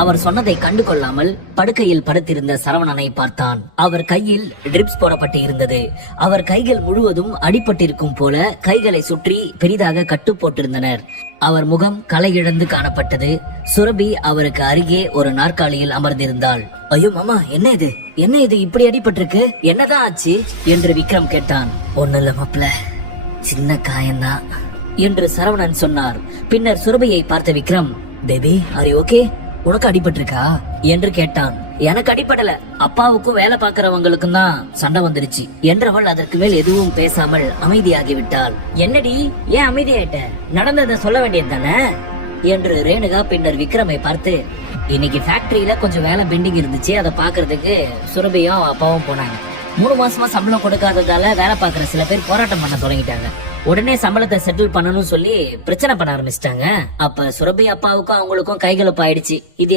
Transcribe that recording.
அவர் சொன்னதை கண்டு கொள்ளாமல் படுக்கையில் படுத்திருந்த சரவணனை பார்த்தான். அவர் கையில் ட்ரிப்ஸ் போடப்பட்டு இருந்தது. அவர் கைகள் முழுவதும் அடிபட்டிருக்கும் போல கைகளை சுற்றி பெரிதாக கட்டு போட்டிருந்தனர். அவர் முகம் களை இழந்து காணப்பட்டது. சுரபி அவருக்கு அருகே ஒரு நாற்காலியில் அமர்ந்திருந்தாள். ஐயோ மாமா, என்ன இது இப்படி அடிபட்டிருக்கு? என்னதான் ஆச்சு என்று விக்ரம் கேட்டான். ஒண்ணு இல்ல மாப்ள, சின்ன காயம்தான் என்று சரவணன் சொன்னார். பின்னர் சுரபியை பார்த்த Vikram, baby are you okay? உனக்கு அடிபட்டிருக்கா என்று கேட்டான். எனக்கு அடிபடல, அப்பாவுக்கும் வேலை பார்க்கறவங்களுக்கும் தான் சண்டை வந்துருச்சு என்றவள் அதற்கு மேல் எதுவும் பேசாமல் அமைதியாகிவிட்டாள். என்னடி ஏன் அமைதியாயிட்ட? நடந்ததை சொல்ல வேண்டியது தானே என்று ரேணுகா பின்னர் விக்ரமை பார்த்து, இன்னைக்கு ஃபேக்டரியில கொஞ்சம் வேலை பெண்டிங் இருந்துச்சு, அதை பாக்குறதுக்கு சுரபியும் அப்பாவும் போனாங்க. 3 மாசமா சம்பளம் கொடுக்காததால வேலை பார்க்கற சில பேர் போராட்டம் பண்ண தொடங்கிட்டாங்க. உடனே சம்பளத்தை செட்டில் பண்ணணும் சொல்லி பிரச்சனை பண்ண ஆரம்பிச்சிட்டாங்க. அப்ப சுரபி அப்பாவுக்கும் அவங்களுக்கும் கைகலப்பு ஆயிடுச்சு. இது